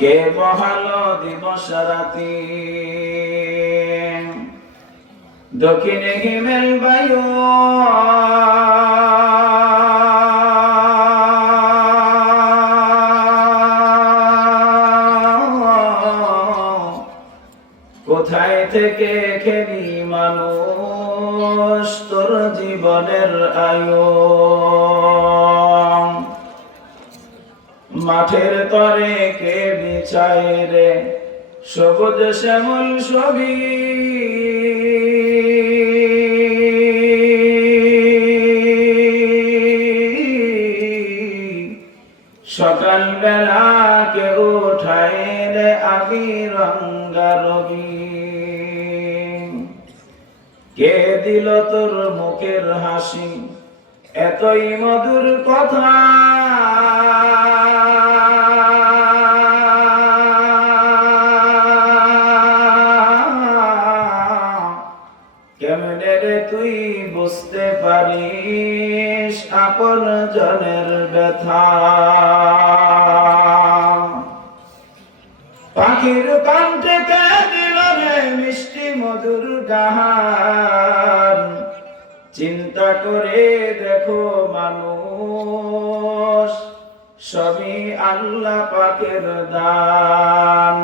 কে বহালো দিবস রাতি, দক্ষিণে হিমেল বায়ু কোথায় থেকে খেলি মানুষ তোর জীবনের আয়ু। মাঠের তরে কে বিছায় রে সবুজ শ্যামল ছবি, সকাল বেলা কে উঠায় রে আগি রঙ্গা রবি। কে দিল তোর মুখের হাসি এতই মধুর কথা, কেমনে রে তুই বুঝতে পারিস আপন জনের ব্যথা। পাখির কণ্ঠে কে দিল রে মিষ্টি মধুর গান, চিন্তা করে দেখো মানুষ সবই আল্লাহ পাকের দান।